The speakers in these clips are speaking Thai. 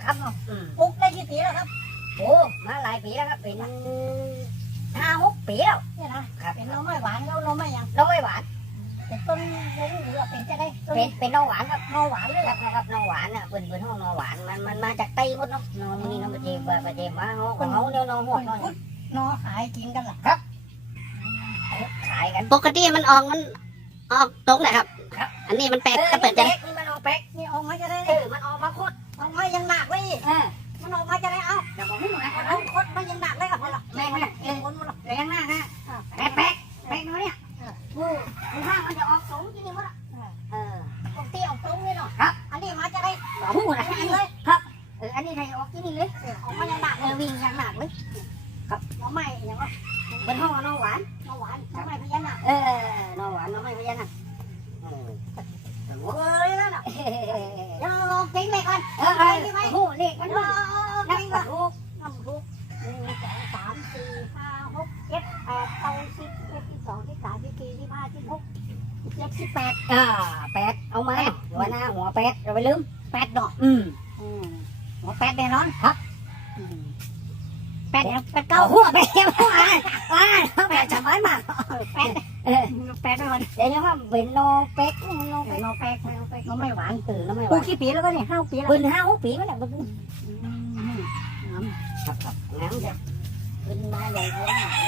จารย์เนี่ยเออครับเนาะอืมปลูกได้กี่ปีแล้วครับโอ้มาหลายปีแล้วครับเป็นห้าหกปีแล้วเนี่ยนะครับเป็นหน้องไม้หวานแล้วหน้องไม้ยังน้องไม่หวานเป็นต้นลงหรือว่าเป็นจะได้ต้นเป็นเป็นน้องหวานครับหน้องหวานเลยครับนะครับน้องหวานน่ะเป็นเป็นห้องน้องหวานมันมันมาจากไต้หมดเนาะน้องนี่น้องประเจมประเจมมาเขาของเขาเนี่ยน้องหัวน้องหน้องขายกินกันล่ะขายกันปกติมันออกมันออกตรงไหนครับ อันนี้มันแปลกก็เปิดจะเป๊กนี่มันออกเป๊กนี่ออกมาจะได้ ยังหนักเออมันออกมาจะได้เอาเดี๋ยวผมไม่หน่อยเอาคดมันยังหนักเลยครับพ่อละไม่ไม่เองคนมันละแรงมากนะแป๊กแป๊กแป๊กน้อยเนี่ยผู้ข้างมันจะออกสูงที่นี่หมดเออปกติออกตรงเลยเนาะครับ อันนี้มาจะได้บอกผู้นะอันเลยเอออันนี้ใครออกที่นี่เลยออกมายังหนักเออวิ่งย่างหนักเลยหน้องไม้ยังว่าเป็นห้องน้องหวานน้องหวานน้องไม้พญานาเออน้องหวานน้องไม่พยันนะเออเอ้ยแล้วเนาะเดี๋ยวลองติ้งไปก่อนเออเออผู้เด็กมัน เอ รู้ อ นัก ติ้ง ก ก่อ ว่าน ลูก น้ำทุกหนึ่งสองสามสี่ห้าหกเจ็ดแปด เก้าสิบเอ็ดสิบสองสิบสามสิบสี่สิบห้าสิบหกสิบเจ็ดสิบแปดอ่าแปดเอามาหัวหน้าหัวแปดเราไปลืมแปดดอกอืมอืมหัวแปดแน่นอนครับอืมแปดแปดเก้าเก้าหัวแปดหัวอ่าแปดสบายมากแปดเออแปดแน่นอนเดี๋ยวนี้ว่าเป็นโนเป็กโนเป็กน้องแปดน้องแปดน้องไม่หวานตื่นแล้วไม่ไหปวลูกกี่ปีแล้วก็เนี่ยห้าปีแล้วเป็นห้าหกปีมั้งเนี่ยเป็นอืมน้ำครับครับงั้นจะเป็นมาใหญ่เลยเอาที่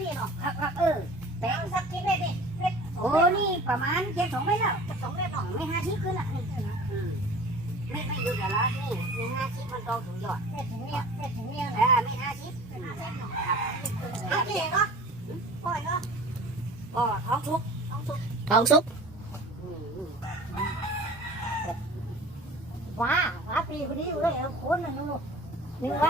นี่เนาะครับครับเออแปดสักกี่เม็ดนี่เม็ดโอ้นี่ประมาณเจ็ดสองเมตรแล้วสองเม็ดเนาะไม่ห้าชิ้นขึ้นละอืมไม่ไม่หยุดแล้วนี่มีห้าชิ้นมันโตถึงยอดเม็ดถึงเนี่ยเม็ดถึงเนี่ยเออไม่ห้าชิ้นห้าเม็ดเนาะห้าปีเนาะปล่อยเนาะก็ท้องทุกท้องซุปว้าว้าปีพอดีเลยคนหนึ่งหนึ่งว่า